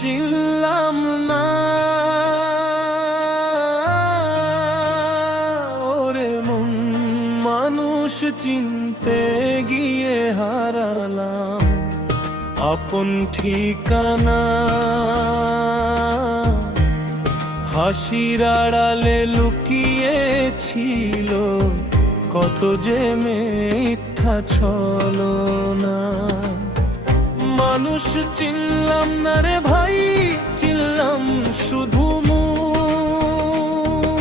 চিনলাম না, ওরে মন মানুষ চিনতে গিয়ে হারালাম আপন ঠিকানা। হাসির আড়ালে লুকিয়ে ছিল কত যে মিথ্যা ছলনা। মানুষ চিনলাম না রে ভাই, চিনলাম শুধু মুখ।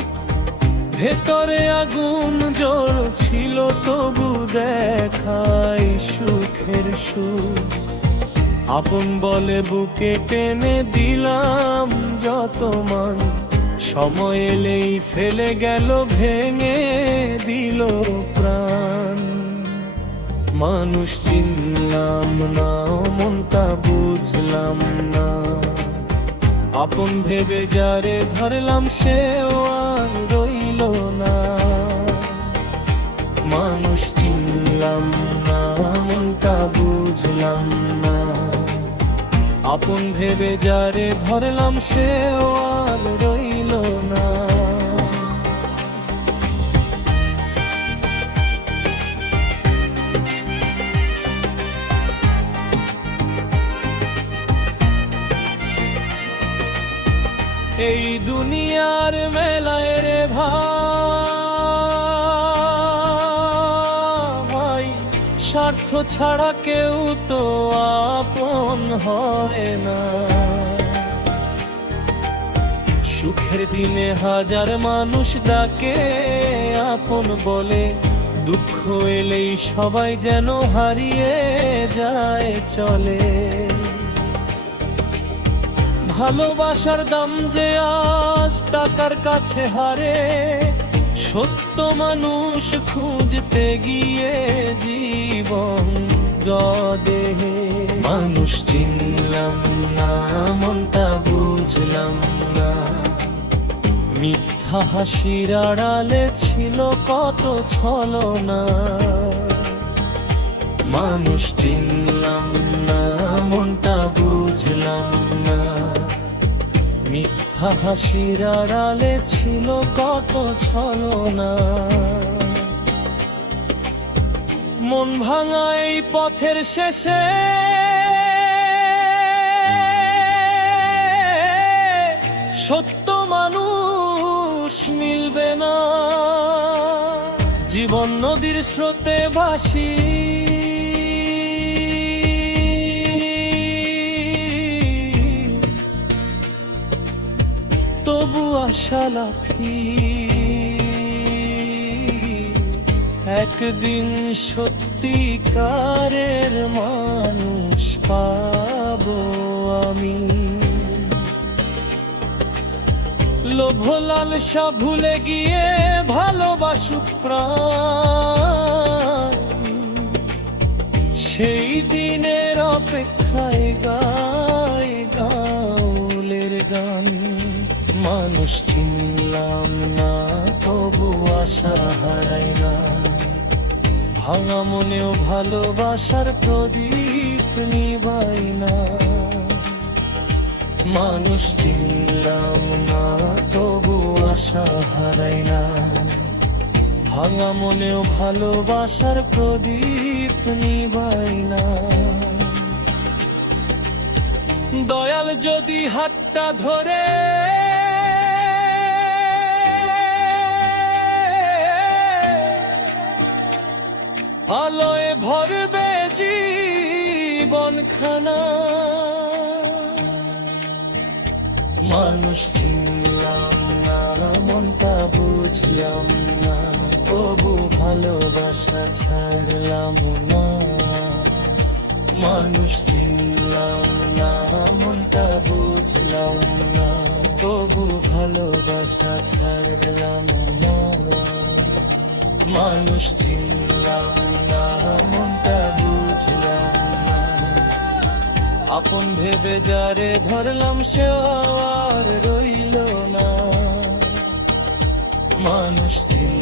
ভেতরে আগুন জ্বলছিল তবু দেখাই সুখের সুখ। আপন বলে বুকে টেনে দিলাম যত মান, সময় এলেই ফেলে গেল ভেঙে দিল প্রাণ। মানুষ চিনলাম না, মনটা বুঝলাম না, আপন ভেবে যারে ধরলাম সেও আর রইল না। মানুষ চিনলাম না, মনটা বুঝলাম না, আপন ভেবে যারে ধরলাম সেও আর রইল না। এই দুনিয়ার মেলায় রে ভাই, স্বার্থ ছাড়া কেউ তো আপন হয় না। সুখের দিনে হাজার মানুষ ডাকে আপন বলে, দুঃখ এলেই সবাই যেন হারিয়ে যায় চলে। ভালোবাসার দাম যে আজ টাকার কাছে হারে, সত্য মানুষ খুঁজতে গিয়ে জীবন গদে। মানুষ চিনলাম না, মনটা বুঝলাম না, মিথ্যা হাসির আড়ালে ছিল কত ছলনা। মানুষ চিনলাম না, মনটা বুঝলাম না, মিথ্যা হাসির আড়ালে ছিল কত ছলনা। মন ভাঙা এই পথের শেষে সত্য মানুষ মিলবে না। জীবন নদীর স্রোতে ভাসি, তবু আশা লাফি একদিন সত্যিকারের মানুষ পাবো আমি। লোভ লালসা ভুলে গিয়ে ভালোবাসুক প্রাণ, সেই দিনের অপেক্ষায় গাই গাউলের গান। মানুষ চিনলাম না, তবু আশা হারাই না, ভাঙা মনেও ভালোবাসার প্রদীপ নিভাই না। মানুষ চিনলাম না, তবু আশা হারাই না, ভাঙা মনেও ভালোবাসার প্রদীপ নিভাই না। দয়াল যদি হাতটা ধরে আলোয় ভরবে জীবনখানা। মানুষ চিনলাম না, মনটা বুঝলাম না, তবু ভালোবাসা ছাড়লাম না। মানুষ চিনলাম না, মনটা বুঝলাম না, তবু ভালোবাসা ছাড়লাম না। মানুষ চিনলাম না, মনটা বুঝলাম না, আপন ভেবে যারে ধরলাম সেও আর রইল না। মানুষ চিনলাম